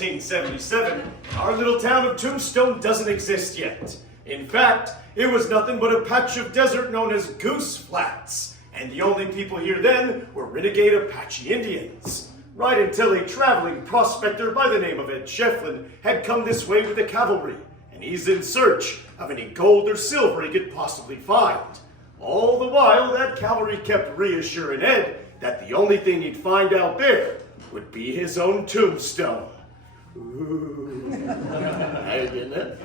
1977, our little town of Tombstone doesn't exist yet. In fact, it was nothing but a patch of desert known as Goose Flats, and the only people here then were renegade Apache Indians. Right until a traveling prospector by the name of Ed Shefflin had come this way with the cavalry, and he's in search of any gold or silver he could possibly find. All the while, that cavalry kept reassuring Ed that the only thing he'd find out there would be his own tombstone. Ooh. How you getting it?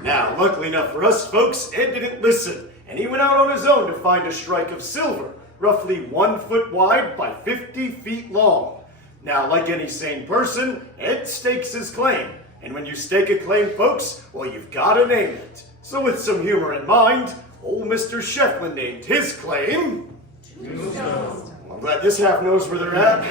Now, luckily enough for us folks, Ed didn't listen, and he went out on his own to find a strike of silver, roughly 1 foot wide by 50 feet long. Now, like any sane person, Ed stakes his claim. And when you stake a claim, folks, well, you've got to name it. So with some humor in mind, old Mr. Shefflin named his claim... Tombstone. I'm glad this half knows where they're at.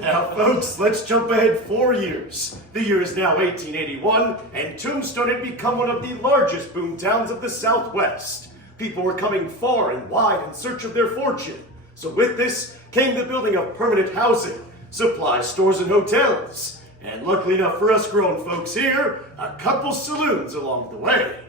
Now, folks, let's jump ahead 4 years. The year is now 1881, and Tombstone had become one of the largest boom towns of the Southwest. People were coming far and wide in search of their fortune. So with this came the building of permanent housing, supply stores and hotels, and luckily enough for us grown folks here, a couple saloons along the way.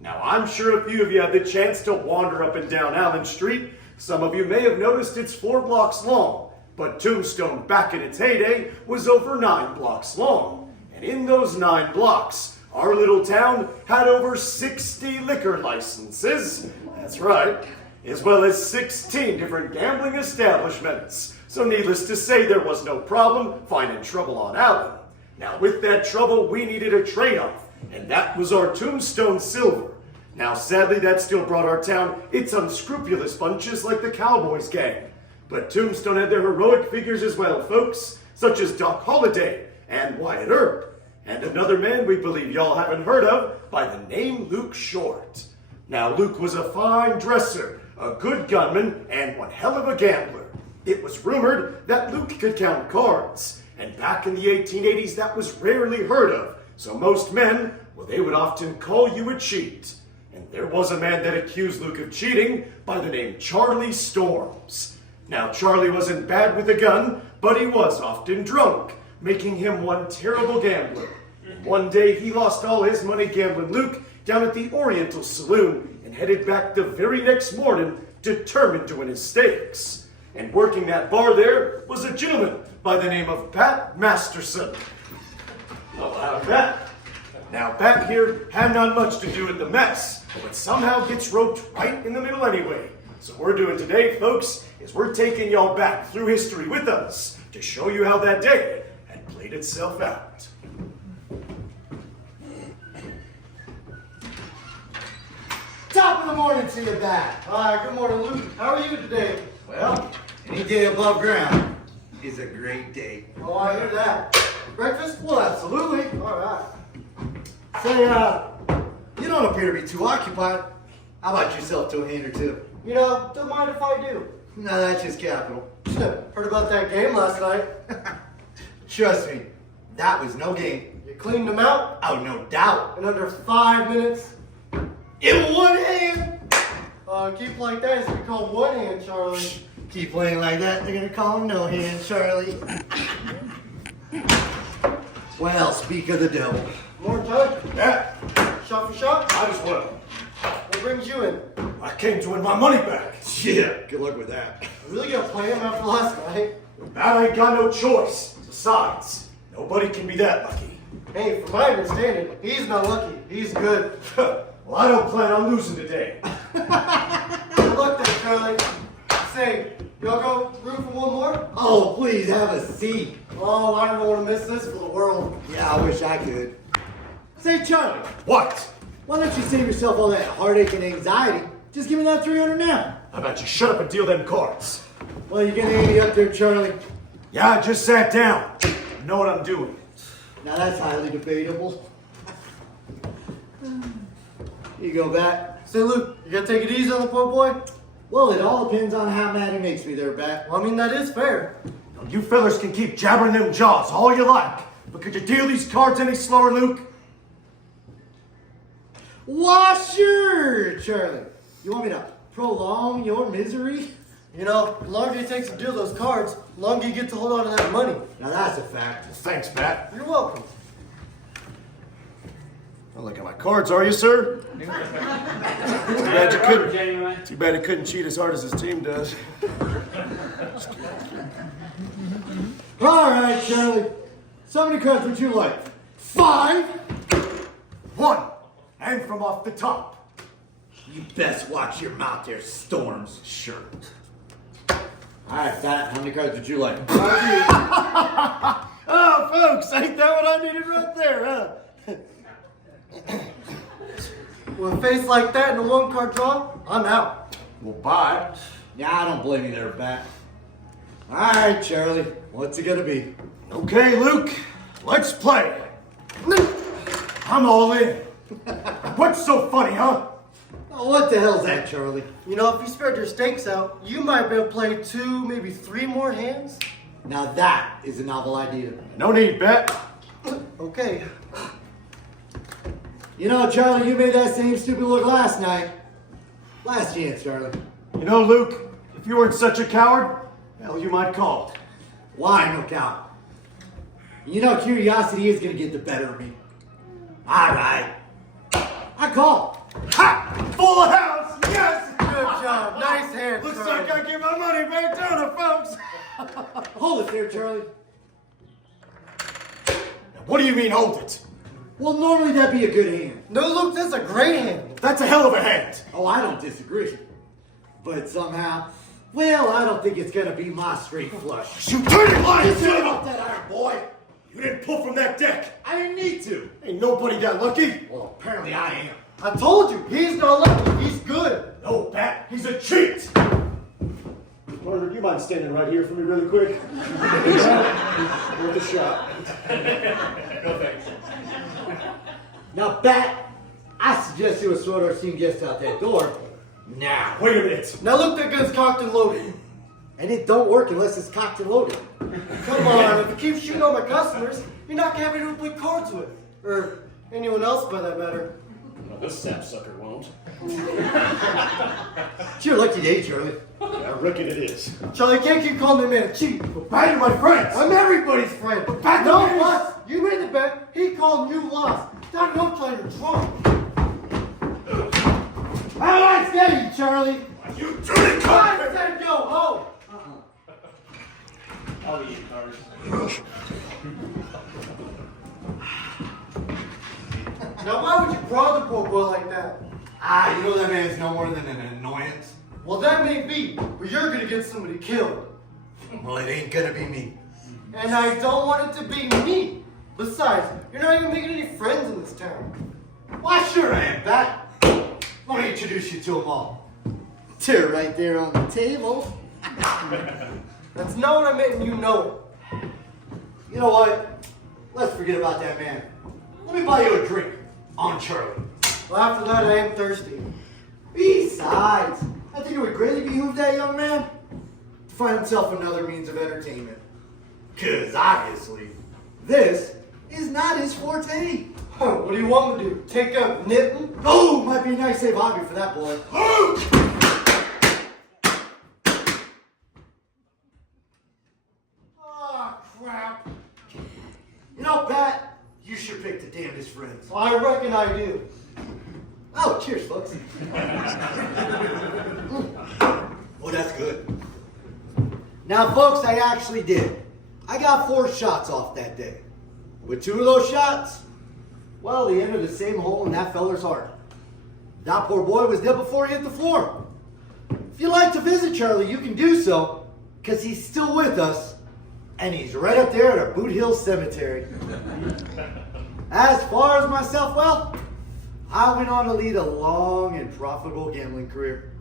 Now, I'm sure a few of you had the chance to wander up and down Allen Street. Some of you may have noticed it's 4 blocks long, but Tombstone back in its heyday was over 9 blocks long. And in those 9 blocks, our little town had over 60 liquor licenses, that's right, as well as 16 different gambling establishments. So needless to say, there was no problem finding trouble on Allen. Now with that trouble, we needed a trade-off, and that was our Tombstone silver. Now sadly, that still brought our town its unscrupulous bunches like the Cowboys gang. But Tombstone had their heroic figures as well, folks, such as Doc Holliday and Wyatt Earp, and another man we believe y'all haven't heard of by the name Luke Short. Now Luke was a fine dresser, a good gunman, and one hell of a gambler. It was rumored that Luke could count cards, and back in the 1880s that was rarely heard of, so most men, well, they would often call you a cheat. And there was a man that accused Luke of cheating by the name Charlie Storms. Now, Charlie wasn't bad with a gun, but he was often drunk, making him one terrible gambler. And one day, he lost all his money gambling Luke down at the Oriental Saloon and headed back the very next morning, determined to win his stakes. And working that bar there was a gentleman by the name of Pat Masterson. Oh, how's Pat? Now, Pat here had not much to do with the mess, but somehow gets roped right in the middle anyway. So what we're doing today, folks, is we're taking y'all back through history with us to show you how that day had played itself out. Top of the morning to you, Pat. Hi, good morning, Luke. How are you today? Well, any day above ground is a great day. Oh, I hear that. Breakfast? Well, absolutely. All right. Say, you don't appear to be too occupied. How about yourself to a hand or two? You know, don't mind if I do. No, that's just capital. Heard about that game last night. Trust me, that was no game. You cleaned them out Oh, no doubt. in under 5 minutes. In one hand. Keep like that, it's gonna be called one hand, Charlie. Keep playing like that, they're gonna call him no hand, Charlie. Well, speak of the devil. More time? Yeah, Shot for shot? might as well. What brings you in? I came to win my money back. Yeah, good luck with that. You really gonna play him after last night? That ain't got no choice. Besides, nobody can be that lucky. Hey, from my understanding, he's not lucky. He's good. Well, I don't plan on losing today. Good luck there, Charlie. Say, y'all go room for one more? Oh, please have a seat. Oh, I don't want to miss this for the world. Yeah, I wish I could. Say, Charlie, What? why don't you save yourself all that heartache and anxiety? Just give me that 300 now. How about you shut up and deal them cards? Well, you're gonna ante up there, Charlie. Yeah, I just sat down. I know what I'm doing. Now that's highly debatable. You go back. Say, Luke, you gotta take it easy on the poor boy? Well, it all depends on how mad he makes me there, Bat. Well, I mean, that is fair. Now, you fellers can keep jabbering them jaws all you like, but could you deal these cards any slower, Luke? Why, sure, Charlie. You want me to prolong your misery? You know, the longer it takes to deal those cards, Longer you get to hold on to that money. Now that's a fact. Thanks, Pat. You're welcome. Don't look at my cards, are you, sir? Too bad you couldn't cheat as hard as his team does. All right, Charlie. So many cards would you like? 5? 1. And from off the top. You best watch your mouth there, Storms. Sure. All right, Pat, how many cards would you like? Oh, folks, ain't that what I needed right there, huh? With a face like that and a 1-card draw, I'm out. Well, bye. Yeah, I don't blame you there, Pat. All right, Charlie, what's it gonna be? Okay, Luke, let's play. I'm all in. What's so funny, huh? Oh, what the hell's that, Charlie? You know, if you spread your stakes out, you might be able to play 2, maybe 3 more hands. Now that is a novel idea. No need, Bet. Okay. You know, Charlie, you made that same stupid look last night. Last chance, Charlie. You know, Luke, if you weren't such a coward, hell, you might call it. Why no count? You know, curiosity is gonna get the better of me. All right. I call. Ha! Full of house! Yes! Good job. Nice hand. Looks Charlie. like I get my money back, don't it, folks? Hold it there, Charlie. What do you mean, hold it? Well, normally that'd be a good hand. No, look, that's a great hand. That's a hell of a hand. Oh, I don't disagree. But somehow, well, I don't think it's gonna be my straight flush. You turn it like Listen about that iron, boy. You didn't pull from that deck. I didn't need to. Ain't nobody got lucky. Well, apparently I am. I told you, he's not lucky. He's good. No, Pat, he's a cheat. Partner, do you mind standing right here for me really quick? Worth a shot. No thanks. Now, Bat, I suggest you sort our scene just out that door. Now. Wait a minute. Now look, that gun's cocked and loaded. And it don't work unless it's cocked and loaded. Come on, if you keep shooting all my customers, you're not gonna have anyone to play cards with. Or anyone else, for that matter. Well, this sapsucker won't. It's your lucky day, Charlie. I reckon it is. Charlie, you can't keep calling me a man a cheat. Pat, you're my friends. I'm everybody's friend. But Pat, No, don't- boss, you made the bet. He called you lost. Don't know till you're drunk. All right, steady, Charlie. You dirty I cunt! said go home. I'll eat cards. Now why would you prod the poor boy like that? Ah, you know that man's no more than an annoyance. Well, that may be, but you're gonna get somebody killed. Well, it ain't gonna be me. And I don't want it to be me. Besides, you're not even making any friends in this town. Why, sure I am, Bat. Let me introduce you to them all. They're right there on the table. That's not what I meant, and you know it. You know what? Let's forget about that man. Let me buy you a drink on Charlie. Well, after that, I am thirsty. Besides, I think it would greatly behoove that young man to find himself another means of entertainment. Because obviously, this is not his forte. Huh, what do you want me to do? Take up knitting? Oh, might be a nice safe hobby for that boy. Oh, crap. You know, Pat, you should pick the damnedest friends. Well, I reckon I do. Oh, cheers, folks. Oh, that's good. Now, folks, I actually did. I got 4 shots off that day. With 2 of those shots, well, they entered the same hole in that feller's heart. That poor boy was dead before he hit the floor. If you'd like to visit Charlie, you can do so, because he's still with us, and he's right up there at our Boot Hill Cemetery. As far as myself, well, I went on to lead a long and profitable gambling career.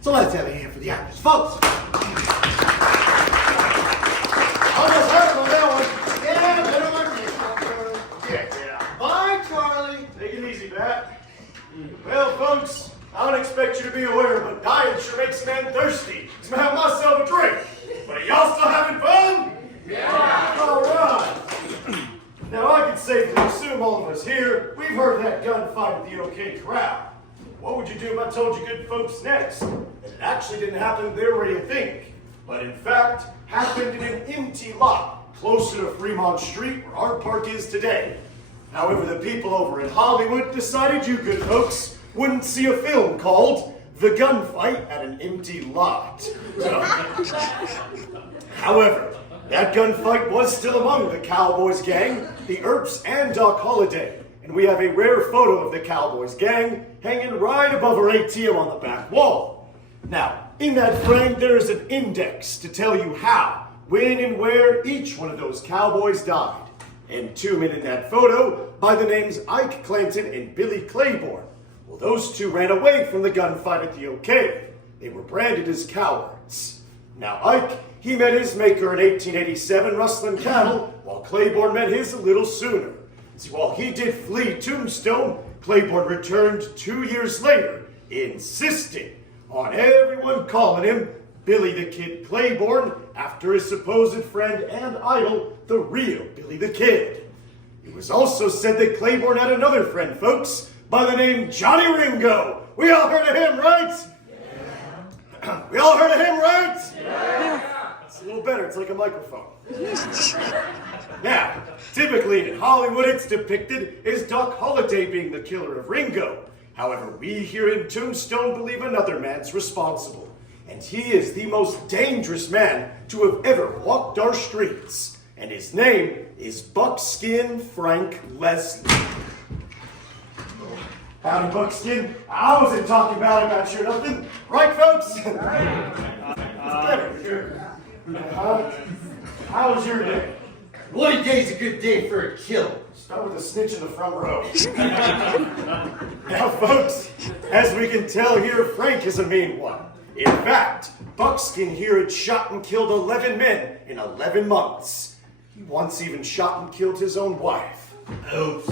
So let's have a hand for the actors, folks. Almost hurt on that one. Yeah, better luck next time, Charlie. Yeah. Bye, Charlie. Take it easy, Pat. Well, folks, I don't expect you to be aware, but dying sure makes a man thirsty. So I'm gonna have myself a drink. But are y'all still having fun? Yeah. All right. Now, I can safely assume all of us here, we've heard that gunfight at the OK Corral. What would you do if I told you good folks next that it actually didn't happen there where you think, but in fact happened in an empty lot closer to Fremont Street where our park is today. However, the people over in Hollywood decided you good folks wouldn't see a film called The Gunfight at an Empty Lot. However, that gunfight was still among the Cowboys gang, the Earps, and Doc Holliday, and we have a rare photo of the Cowboys gang hanging right above our ATM on the back wall. Now, in that frame, there is an index to tell you how, when, and where each one of those Cowboys died. And two men in that photo by the names Ike Clanton and Billy Claiborne. Well, those two ran away from the gunfight at the Oak Cave. They were branded as cowards. Now, Ike, he met his maker in 1887 rustling cattle, while Claiborne met his a little sooner. See, while he did flee Tombstone, Claiborne returned 2 years later, insisting on everyone calling him Billy the Kid Claiborne, after his supposed friend and idol, the real Billy the Kid. It was also said that Claiborne had another friend, folks, by the name Johnny Ringo. We all heard of him, right? Yeah. We all heard of him, right? Yeah. It's a little better. It's like a microphone. Now, typically in Hollywood, it's depicted as Doc Holliday being the killer of Ringo. However, we here in Tombstone believe another man's responsible. And he is the most dangerous man to have ever walked our streets. And his name is Buckskin Frank Leslie. Howdy, Buckskin. I wasn't talking about you or nothing. Right, folks? How was your day? What a day's a good day for a kill. Start with a snitch in the front row. Now, folks, as we can tell here, Frank is a mean one. In fact, Buckskin here had shot and killed 11 men in 11 months. He once even shot and killed his own wife. Oops.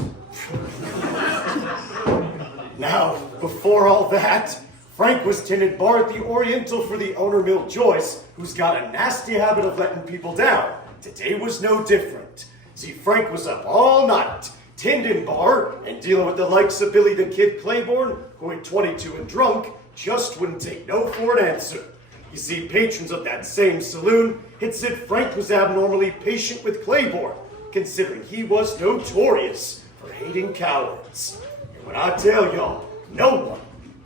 Now, before all that, Frank was tended bar at the Oriental for the owner, Milt Joyce, who's got a nasty habit of letting people down. Today was no different. See, Frank was up all night, tending bar, and dealing with the likes of Billy the Kid Claiborne, who at 22 and drunk, just wouldn't take no for an answer. You see, patrons of that same saloon had said Frank was abnormally patient with Claiborne, considering he was notorious for hating cowards. And when I tell y'all, no one,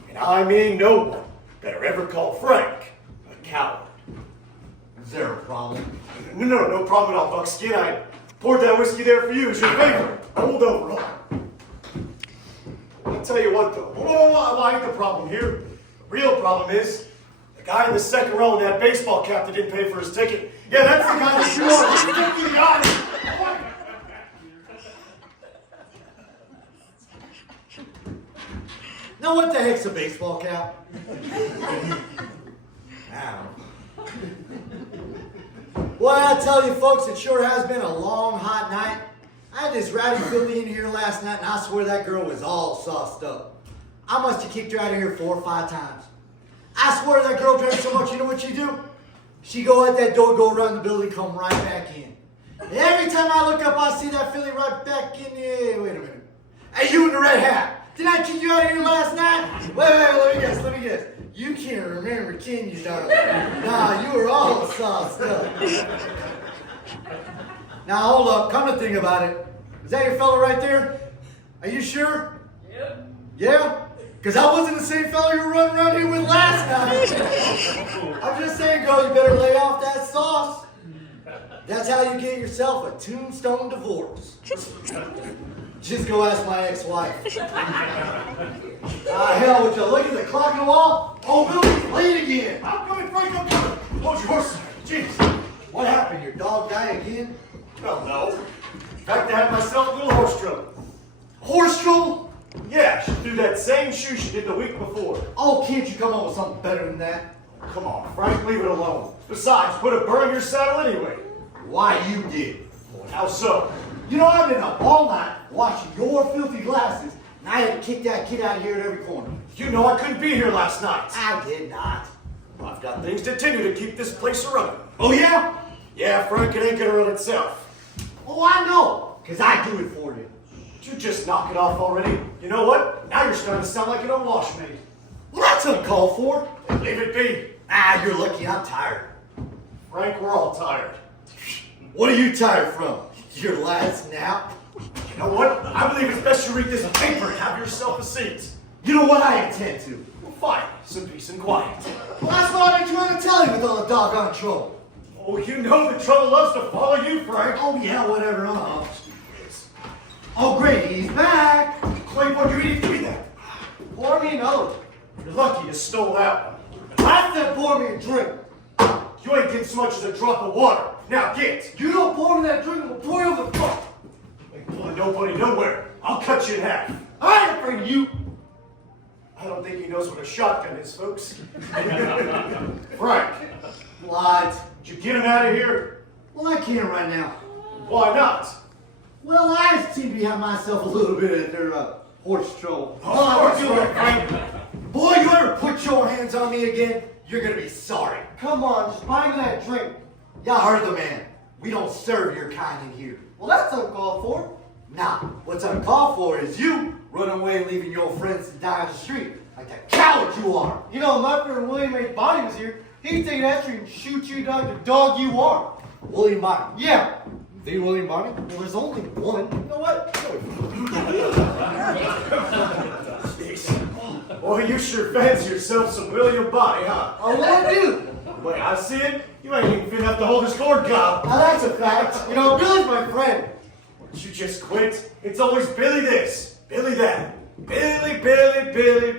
and I mean no one, better ever call Frank a coward. Is there a problem? No problem at all, Buckskin. I poured that whiskey there for you as your favor. Hold over. I'll tell you what, though. I ain't the problem here. The real problem is the guy in the second row in that baseball cap that didn't pay for his ticket. Yeah, that's the guy that you are. Stick to the eye. Now what the heck's a baseball cap? Ow. Well, I tell you folks, it sure has been a long, hot night. I had this ratty filly in here last night, and I swear that girl was all sauced up. I must have kicked her out of here 4 or 5 times. I swear that girl drank so much, you know what she do? She go out that door, go around the building, come right back in. And every time I look up, I see that filly right back in there. Wait a minute. Hey, you in the red hat. Did I kick you out of here last night? Wait, let me guess. You can't remember, can you, darling? Nah, you were all sauced up. Now, hold up. Come to think about it. Is that your fella right there? Are you sure? Yep. Yeah? Because I wasn't the same fella you were running around here with last night. I'm just saying, girl, you better lay off that sauce. That's how you get yourself a Tombstone divorce. Just go ask my ex-wife. Hell, would you look at the clock on the wall? Oh, Billy's late again. I'm coming, Frank, I'm coming. Hold your horse. Jeez. What happened? Your dog died again? Well, no. In fact, I had myself a little horse trouble. Horse trouble? Yeah, she threw that same shoe she did the week before. Oh, can't you come up with something better than that? Come on, Frank, leave it alone. Besides, put a burr in your saddle anyway. Why, you did. Well, how so? You know, I've been up all night watching your filthy glasses, and I had to kick that kid out of here at every corner. You know I couldn't be here last night. I did not. I've got things to tend to keep this place running. Oh, yeah? Yeah, Frank, it ain't gonna run itself. Oh, I know, because I do it for you. Would you just knock it off already? You know what? Now you're starting to sound like an old wash maid. Well, that's uncalled for. Leave it be. You're lucky I'm tired. Frank, we're all tired. What are you tired from? Your last nap? You know what? I believe it's best you read this paper and have yourself a seat. You know what I intend to. Well, fine. Some peace and quiet. Well, that's what I've been trying to tell you with all the doggone trouble. Oh, you know the trouble loves to follow you, Frank. Oh, yeah, whatever. Oh, great, he's back. Claiborne, you didn't do that. Pour me another. You're lucky you stole that one. I said pour me a drink. You ain't getting so much as a drop of water. Now get. You don't pour me that drink, we'll pour you over the front. Ain't pulling nobody nowhere. I'll cut you in half. I ain't afraid of you. I don't think he knows what a shotgun is, folks. Frank, What? did you get him out of here? Well, I can't right now. Why not? Well, I seem to be having myself a little bit of their horse trouble. Of course you will, Frank. Boy, you ever put your hands on me again, you're gonna be sorry. Come on, just buy me that drink. Y'all heard the man. We don't serve your kind in here. Well, that's uncalled for. Now, what's uncalled for is you running away and leaving your friends to die on the street, like the coward you are. You know, my friend William H. Bonnie was here. He'd take that tree and shoot you down the dog you are. William Bonnie. Yeah. The William Bonnie? Well, there's only one. You know what? Boy, you sure fancy yourself some William Bonney, huh? I want to do. The way I see it, you ain't even fit enough to hold his gourd gob. Now that's a fact. You know, Billy's my friend. Don't you just quit? It's always Billy this, Billy that. Billy, Billy, Billy.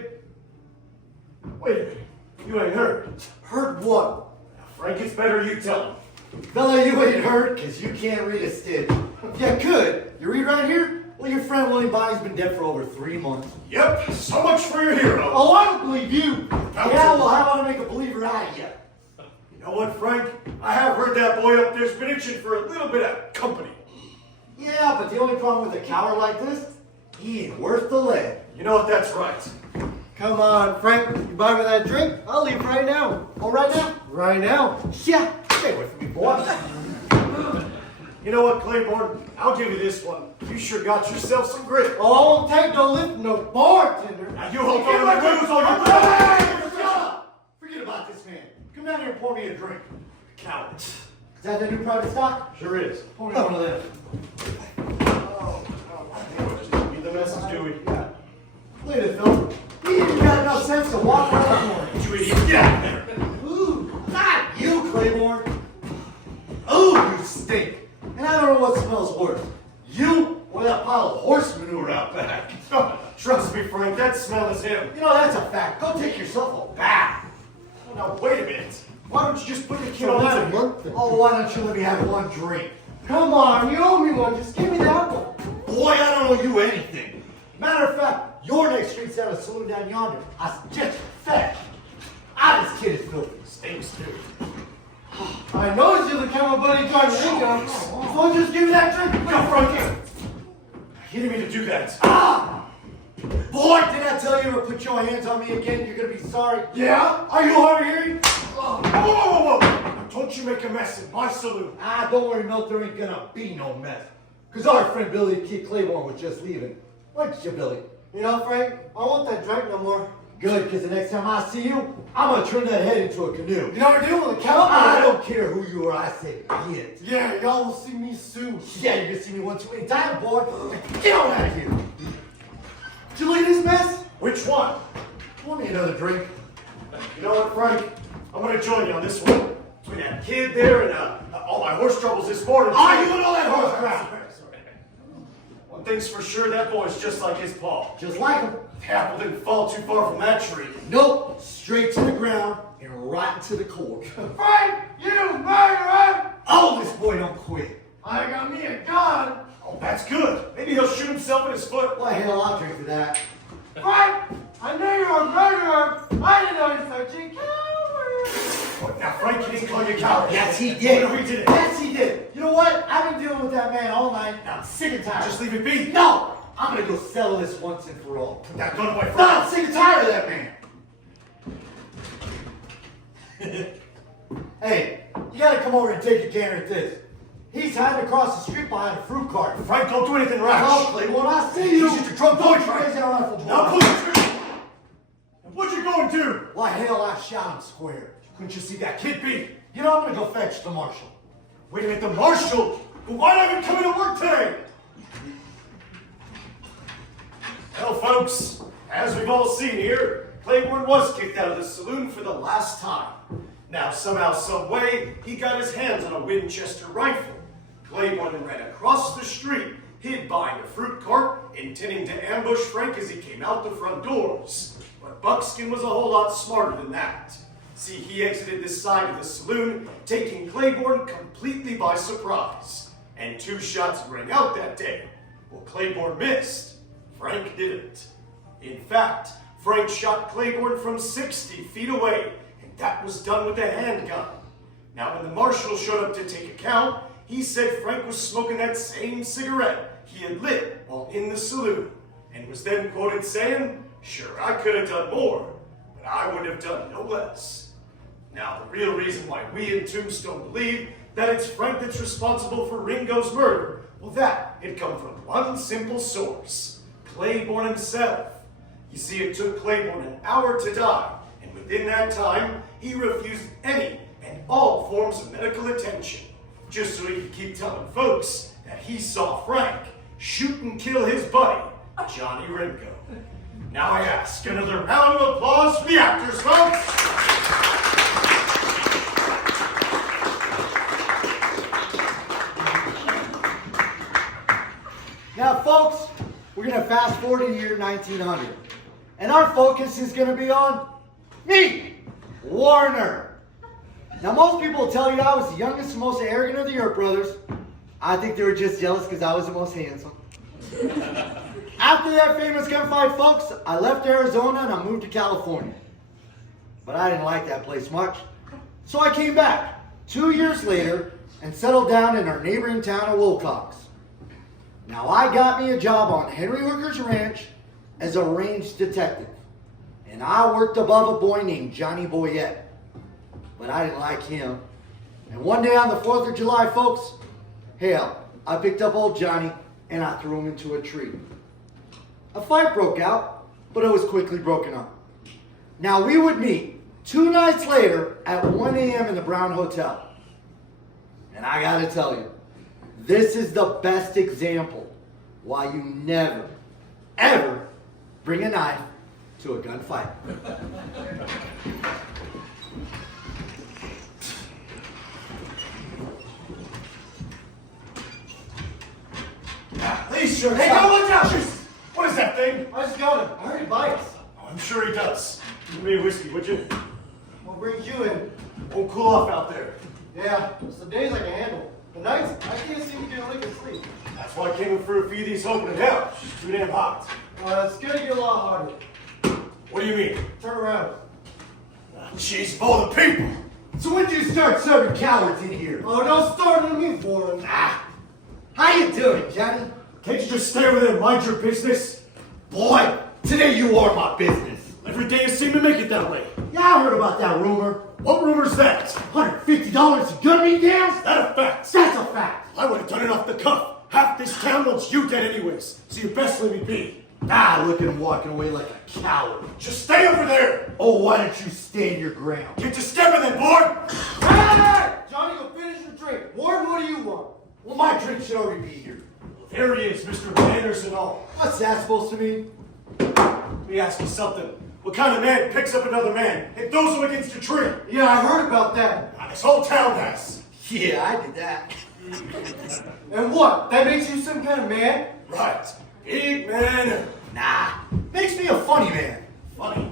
Wait a minute. You ain't heard. Heard what? Now, Frank, it's better you tell him. Fella, you ain't heard, because you can't read a stitch. If you could, you read right here? Well, your friend William Bonnie's been dead for over 3 months. Yep, so much for your hero. Oh, I don't believe you. Yeah, well, how about I make a believer out of you? You know what, Frank? I have heard that boy up there's been itching for a little bit of company. Yeah, but the only problem with a coward like this, he ain't worth the lead. You know what, that's right. Come on, Frank. You buy me that drink? I'll leave right now. Oh, right now? Right now. Yeah, stay with me, boy. You know what, Claiborne? I'll give you this one. You sure got yourself some grit. Oh, I won't take no lift, no bartender. Now you hold on to lose all your Shut up! Forget about this man. Come down here and pour me a drink. Coward. Is that the new private stock? Sure is. Pour me one of them. Read the message, Dewey. Look at it, Phil. He even got enough sense to walk around the morning. You idiot, get out of there. Ooh, not you, Claiborne. Ooh, you stink. And I don't know what smells worse. You or that pile of horse manure out back. Trust me, Frank, that smell is him. You know, that's a fact. Go take yourself a bath. Oh, now, wait a minute. Why don't you just put the kid So on that's out a of here? month then. Oh, why don't you let me have one drink? Come on, you owe me one. Just give me that one. Boy, I don't owe you anything. Matter of fact, your next street's down a saloon down yonder. I suggest you fetch. This kid is filthy. Stinks, dude. I know you're the kind of buddy trying to think of. So just give me that drink. Go, Frank. He didn't mean to do that. Boy, did I tell you to put your hands on me again, you're gonna be sorry. Yeah? Are you hard of hearing? Whoa, whoa, whoa, whoa. Now, don't you make a mess in my saloon. Don't worry, Milt, there ain't gonna be no mess. Cause our friend Billy Kid Claiborne was just leaving. What's your Billy? You know, Frank, I don't want that drink no more. Good, cause the next time I see you, I'm gonna turn that head into a canoe. You know what we're doing with the cowboy? I don't care who you are, I say get. Yeah, y'all will see me soon. Yeah, you're gonna see me one too many times, boy. Get on out of here. Did you leave this mess? Which one? Pour me another drink. You know what, Frank? I'm going to join you on this one. Between that kid there and all my horse troubles this morning. Are you and all that horse crap? One thing's for sure, that boy's just like his paw. Just like him. The apple didn't fall too far from that tree. Nope, straight to the ground and right into the core. Frank, you murderer! Oh, this boy don't quit. I got me a gun. Oh, that's good. Maybe he'll shoot himself in his foot. Why hell, I'll drink to that. Frank, I knew you were a murderer. I didn't know you were such a coward. What, now, Frank, he didn't call you a coward. Yes, he did. No, he didn't. Yes, he did. You know what? I've been dealing with that man all night. And I'm sick and tired. Just leave it be. No! I'm gonna go settle this once and for all. Put that gun away, No, Frank. I'm sick and tired of that man. Hey, you gotta come over and take a gander at this. He's hiding across the street behind a fruit cart. Frank, don't do anything Oh, rash. Claiborne, I see you. He's just a drunk boy, Don't you Frank. raise that rifle, boy. Now, please. What you going to do? Why hell, I shot him square. Couldn't you see that kid be? You know, I'm gonna go fetch the marshal. Wait a minute, the marshal? But why not even come into work today? Well, folks, as we've all seen here, Claiborne was kicked out of the saloon for the last time. Now, somehow, some way, he got his hands on a Winchester rifle. Claiborne ran across the street, hid behind a fruit cart, intending to ambush Frank as he came out the front doors. But Buckskin was a whole lot smarter than that. See, he exited this side of the saloon, taking Claiborne completely by surprise. And 2 shots rang out that day. Well, Claiborne missed. Frank didn't. In fact, Frank shot Claiborne from 60 feet away, and that was done with a handgun. Now, when the marshal showed up to take account, he said Frank was smoking that same cigarette he had lit while in the saloon, and was then quoted saying, "Sure, I could have done more, but I would have done no less." Now, the real reason why we in Tombstone believe that it's Frank that's responsible for Ringo's murder, well, that had come from one simple source, Claiborne himself. You see, it took Claiborne an hour to die, and within that time, he refused any and all forms of medical attention, just so he could keep telling folks that he saw Frank shoot and kill his buddy, Johnny Ringo. Now I ask another round of applause for the actors, folks. Now, folks, we're going to fast forward to the year 1900. And our focus is going to be on me, Warner. Now, most people will tell you I was the youngest and most arrogant of the Earp brothers. I think they were just jealous because I was the most handsome. After that famous gunfight, folks, I left Arizona and I moved to California. But I didn't like that place much. So I came back 2 years later and settled down in our neighboring town of Wilcox. Now, I got me a job on Henry Hooker's ranch as a range detective. And I worked above a boy named Johnny Boyette. But I didn't like him. And one day on the 4th of July, folks, hell, I picked up old Johnny and I threw him into a tree. A fight broke out, but it was quickly broken up. Now, we would meet 2 nights later at 1 a.m. in the Brown Hotel. And I gotta tell you, this is the best example why you never, ever bring a knife to a gunfight. Please, sir. Hey, go watch out! What is that thing? I just got him. I heard he bites. Oh, I'm sure he does. Give me a whiskey, would you? What brings you in? Won't cool off out there. Yeah, it's the days I can handle. The nights, I can't seem to get a lick of sleep. That's why I came in for a few of these opening down. It's just too damn hot. It's gonna get a lot harder. What do you mean? Turn around. Jeez, of all the people. So when did you start serving cowards in here? Oh, don't start with me, Warren. How you doing, Johnny? Can't you just stay over there and mind your business? Boy, today you are my business. Every day you seem to make it that way. Yeah, I heard about that rumor. What rumor's that? $150 to gun me down? That a fact? That's a fact. I would have done it off the cuff. Half this town wants you dead anyways, so you best let me be. Look at him walking away like a coward. Just stay over there. Oh, why don't you stand your ground? Get to stepping then, boy. Hey! Johnny, go finish your drink. Warren, what do you want? Well, my drink should already be here. There he is, Mr. Manners and all. What's that supposed to mean? Let me ask you something. What kind of man picks up another man and throws him against a tree? Yeah, I heard about that. Now, this whole town has. Yeah, I did that. And what? That makes you some kind of man? Right. Big man. Nah, makes me a funny man. Funny.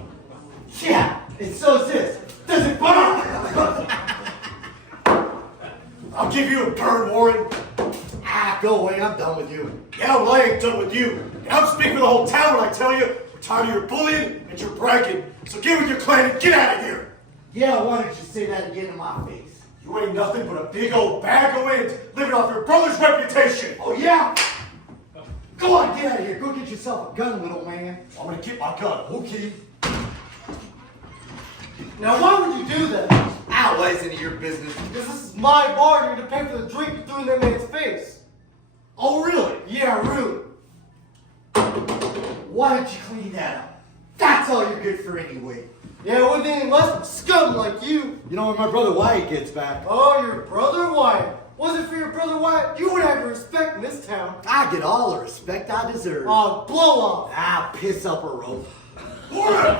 Yeah, and so is this. Does it bother? I'll give you a turn, Warren. Go away, I'm done with you. Yeah, well, I ain't done with you. And I'm speaking for the whole town when I tell you we're tired of your bullying and your bragging. So get with your clan and get out of here. Yeah, why don't you say that again in my face? You ain't nothing but a big old bag of wind living off your brother's reputation. Oh, yeah? Go on, get out of here. Go get yourself a gun, little man. I'm gonna get my gun. Okay. Now, why would you do that? Why isn't it your business? Because this is my bar, you're to pay for the drink you threw in that man's face. Oh, really? Yeah, really. Why don't you clean that up? That's all you're good for anyway. Yeah, with any less scum like you. You know, when my brother Wyatt gets back, Oh, your brother Wyatt. Wasn't for your brother Wyatt, you would have respect in this town. I get all the respect I deserve. Oh, blow off. Piss up a rope. Warren!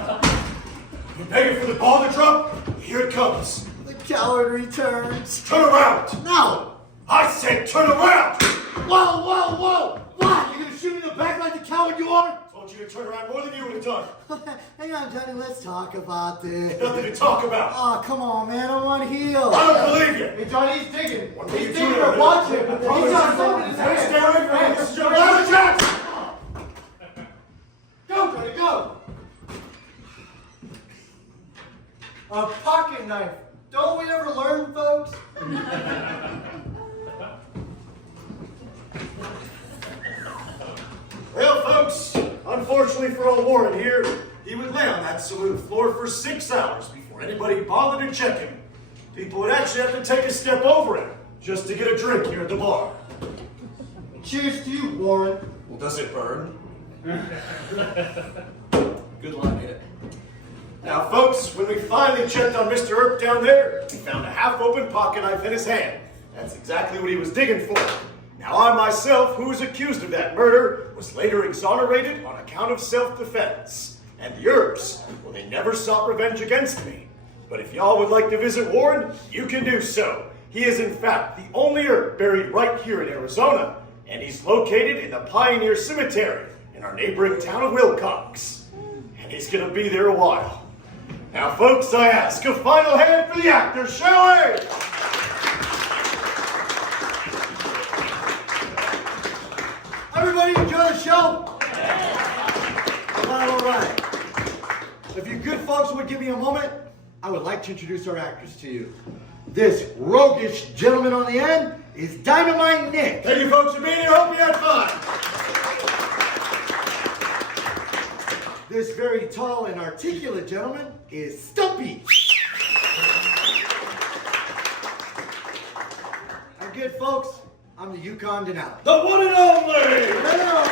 You begging for the ball to drop? Here it comes. The coward returns. Turn around! No! I said turn around! Whoa, whoa, whoa! What? You gonna shoot me in the back like the coward you are? Told you to turn around more than you would have done. Hang on, Johnny, let's talk about this. Nothing to talk about. Oh, come on, man, I want to heal. I don't believe you. Hey, Johnny, he's digging. What are you He's doing digging over or there? watching. He's Promise got you. something in his hand. Stay away from me. Hey, Don't have a chance. Go, Johnny, go. A pocket knife. Don't we ever learn, folks? Well, folks, unfortunately for old Warren here, he would lay on that saloon floor for 6 hours before anybody bothered to check him. People would actually have to take a step over him just to get a drink here at the bar. Cheers to you, Warren. Well, does it burn? Good line, ain't it? Now, folks, when we finally checked on Mr. Earp down there, we found a half-open pocket knife in his hand. That's exactly what he was digging for. Now, I myself, who was accused of that murder, was later exonerated on account of self-defense. And the Earps, well, they never sought revenge against me. But if y'all would like to visit Warren, you can do so. He is, in fact, the only Earp buried right here in Arizona. And he's located in the Pioneer Cemetery in our neighboring town of Wilcox. And he's going to be there a while. Now, folks, I ask a final hand for the actors, shall we? Everybody enjoy the show? All right. If you good folks would give me a moment, I would like to introduce our actors to you. This roguish gentleman on the end is Dynamite Nick. Thank you, folks, for being here. Hope you had fun. This very tall and articulate gentleman is Stumpy. And good folks, I'm the Yukon Denali. The one and only. Hello.